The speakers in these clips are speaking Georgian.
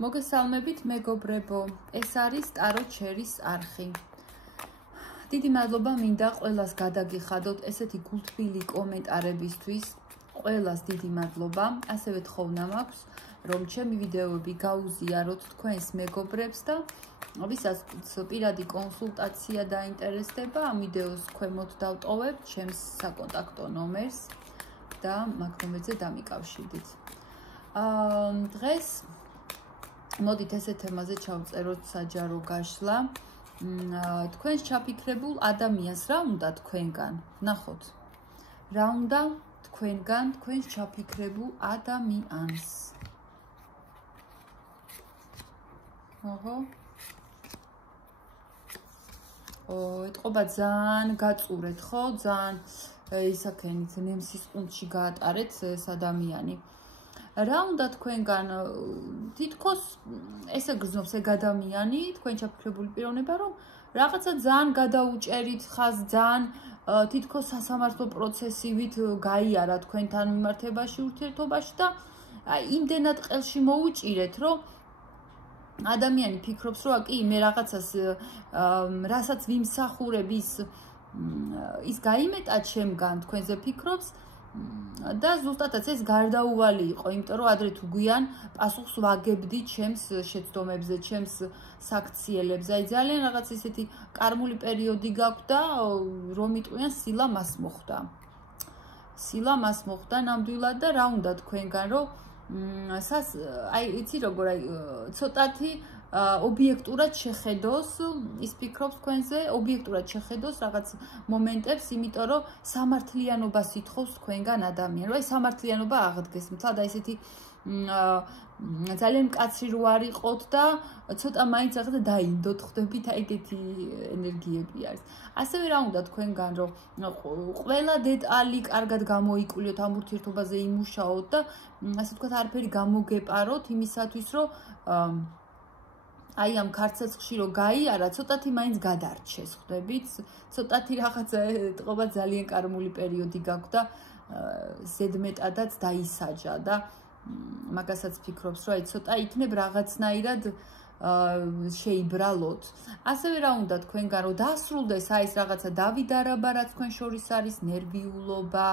მოგესალმებით მეგობრებო, ეს არის ტარო ჩერის არხი. დიდი მადლობა მინდა ყველას გადაგიხადოთ ესეთი გულთბილი კომენტარებისთვის. ყველას დიდი მადლობა. ასევე თხოვნა მაქვს, რომ ჩემი ვიდეოები გაუზიაროთ თქვენს მეგობრებს და ვისაც პირადი კონსულტაცია დაინტერესდება, ამ ვიდეოს ქვემოთ დავტოვებ ჩემს საკონტაქტო ნომერს და მაგ ნომერზე დამიკავშირდით. დღეს მოდით ესეთ თემაზე ჩავწეროთ საჯარო გაშლა. თქვენს ჩაფიქრებულ ადამიანს რა უნდა თქვენგან? ნახოთ. რა უნდა თქვენგან თქვენს ჩაფიქრებულ ადამიანს? ეთყობა ძალიან გაწურეთ, ხო? ძალიან ისაქენით ნემსის ყუნწში გაატარეთ ეს ადამიანი. რა უნდა თქვენგან თითქოს ესე გრძნობს ეგ ადამიანი თქვენ ჩაფიქრებული პიროვნება რომ რაღაცა ძალიან გადაუჭერით ხაზ ძალიან თითქოს სასამართლო პროცესივით გაიარა თქვენთან მიმართებაში ურთიერთობაში და იმდენად ყელში მოუჭირეთ რომ ადამიანი ფიქრობს რომ კი მე რაღაცას რასაც ვიმსახურებ ის გაიმეტა ჩემგან თქვენზე ფიქრობს და ზუსტადაც ეს გარდაუვალი იყო, იმიტომ რომ ადრე თუ გვიან პასუხს ვაგებდი ჩემს შეცდომებზე, ჩემს საქციელებზე. აი ძალიან რაღაც ისეთი კარმული პერიოდი გაქვს და რომ იტყვიან სილა მას მოხდა. სილა მას მოხდა ნამდვილად და რა უნდა თქვენგან რომ აი იცი როგორ აი ცოტათი ობიექტურად შეხედოს, ის ფიქრობს თქვენზე, ობიექტურად შეხედოს რაღაც მომენტებს, იმიტომ რომ სამართლიანობას ითხოვს თქვენგან ადამიანი. აი სამართლიანობა აღდგეს, მთლად აი ესეთი ძალიან მკაცრი რო არ იყოთ და ცოტა მაინც რაღაცა დაინდოთ ხდებით, აი ეგეთი ენერგიები არის. ასევე რა უნდა თქვენგან რომ ყველა დეტალი კარგად გამოიკულიოთ, ამ ურთიერთობაზე იმუშაოთ და ასე ვთქვათ, არაფერი გამოგეპაროთ იმისათვის, რომ აი ამ ქარცეცხლში რო გაიარა, ცოტათი მაინც გადარჩეს, ხვდებით? ცოტათი რაღაცა ეთყობა ძალიან კარმული პერიოდი გაქვს და ზედმეტადაც დაისაჯა და მაგასაც ფიქრობს, რომ აი ცოტა იქნებ რაღაცნაირად შეიბრალოთ. ასევე რა უნდა თქვენგან რომ დასრულდეს აი ეს რაღაცა დავიდარება, რაც თქვენ შორის არის, ნერვიულობა,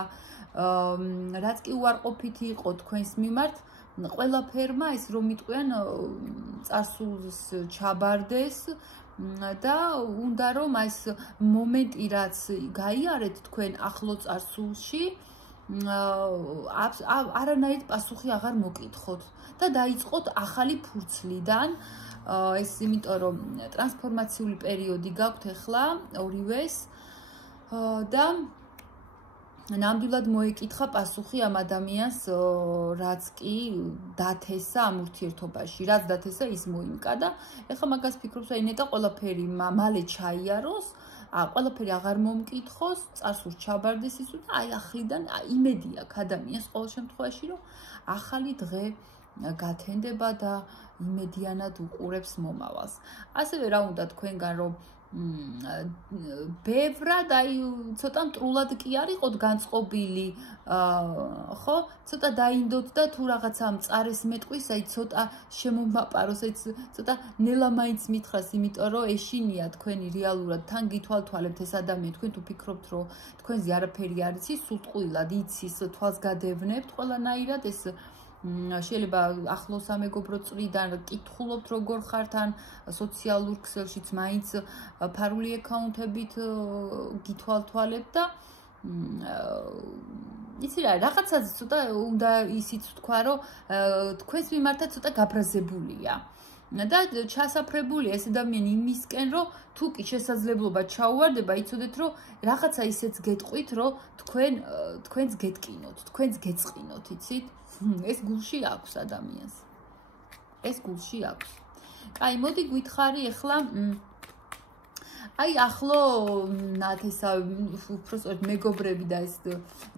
რაც კი უარყოფითი იყო თქვენს მიმართ, ყველაფერმა ის რომ იტყვიან წარსულს ჩაბარდეს და უნდა რომ ეს მომენტი რაც გაიარეთ თქვენ ახლო წარსულში არანაირ პასუხი აღარ მოკითხოთ და დაიწყოთ ახალი ფურცლიდან ეს იმიტომ რომ ტრანსფორმაციული პერიოდი გაქვთ ახლა ორივეს და ნამდვილად მოეკითხა პასუხი ამ ადამიანს რაც კი დათესა ამ ურთიერთობაში, რაც დათესა ის მოიმკა და ეხლა მაგას ფიქრობს აი ნეტა ყველაფერი მალე ჩაიაროს, ყველაფერი აღარ მომკითხოს, წარსულს ჩაბარდეს ის და აი ახლიდან იმედი აქვს ადამიანს ყოველ შემთხვევაში რომ ახალი დღე გათენდება და იმედიანად უყურებს მომავალს. ასევე რა უნდა თქვენგან რომ ბევრად აი ცოტა მტრულად კი არ იყოთ განწყობილი, ხო? ცოტა დაინდოთ და თუ რაღაცა მწარეს მეტყვის, აი ცოტა შემომაპაროს, აი ცოტა ნელა მაინც მითხრას, იმიტომ რომ ეშინია თქვენი რეალურად თან გითვალთვალებთ ეს ადამიანი, თქვენ თუ ფიქრობთ რომ თქვენზე არაფერი არ იცის, სულ ტყუილად იცის, თვალს გადევნებთ ყველანაირად ეს შეიძლება ახლო სამეგობრო წრიდან კითხულობთ როგორ ხართ ან სოციალურ ქსელშიც მაინც ფარული აკაუნტებით გითვალთვალებთ და იცი რა რაღაცა ცოტა უნდა ისიც თქვა რომ თქვენს მიმართაც ცოტა გაბრაზებულია და ჩასაფრებული ეს ადამიანი იმისკენ რომ თუ კი შესაძლებლობა ჩაუვარდება იცოდეთ რომ რაღაცა ისეც გეტყვით რომ თქვენს გეტკინოთ, თქვენს გეწყინოთ, იცით? ეს გულში აქვს ადამიანს. ეს გულში აქვს. კაი, მოდი გითხარი ახლა აი ახლო ნათესა უბრალოდ მეგობრები და ეს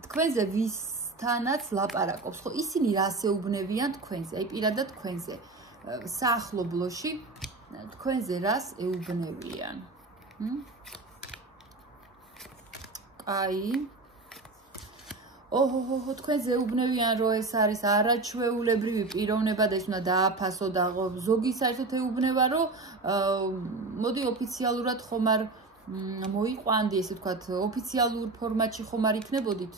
თქვენზე ვისთანაც ლაპარაკობს, ხო? ისინი რას ეუბნებიან თქვენზე? აი პირადად თქვენზე. საახლობლოში თქვენზე რას ეუბნებიან? კაი. ოჰოჰო თქვენ ზეუბნებიან რომ ეს არის არაჩვეულებრივი პიროვნება და ეს უნდა დააფასო და ზოგი საერთოდ ეუბნება რომ მოდი ოფიციალურად ხომ არ მოიყვანდი ესე ვთქვათ ოფიციალურ ფორმატში ხომ არ იქნებოდით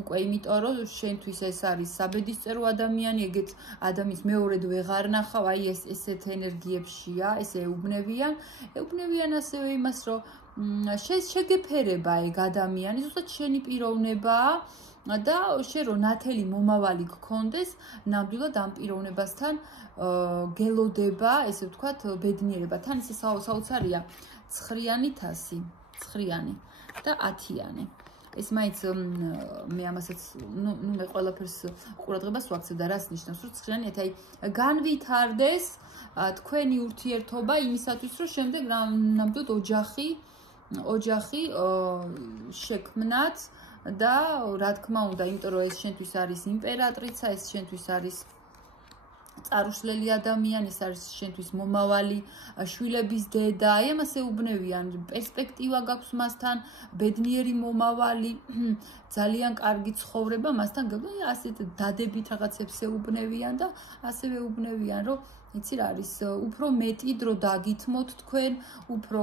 უკვე იმიტომ რომ შენთვის ეს არის საბედისწერო ადამიანი ეგეთ ადამიანს მეორედ ვეღარ ნახავ აი ესეთ ენერგიებშია ეს ეუბნებიან ასევე იმას რომ შეგეფერება ეგ ადამიანი ზუსტად შენი პიროვნებაა და შენ რომ ნათელი მომავალი გქონდეს ნამდვილად ამ პიროვნებასთან გელოდება ესე ვთქვათ ბედნიერება თან ისე საოცარია 9-იანი თასი 9-იანი და 10-იანი ეს მაინც მე ამასაც მე ყველაფერს ყურადღებას ვაქცევ და რას ნიშნავს რომ 9-იანი აი განვითარდეს თქვენი ურთიერთობა იმისათვის რომ შემდეგ ნამდვილად ოჯახი შექმნათ და რა თქმა უნდა იმიტომ რომ ეს შენთვის არის იმპერატრიცა ეს შენთვის არის წარუშლელი ადამიანი ეს არის შენთვის მომავალი შვილების დედა აი ამას ეუბნებიან პერსპექტივა გაქვს მასთან ბედნიერი მომავალი ძალიან კარგი ცხოვრება მასთან ასეთ დადებით რაღაცებს ეუბნებიან და ასევე ეუბნებიან რომ იცი რა არის უფრო მეტი დრო დაგითმოთ თქვენ უფრო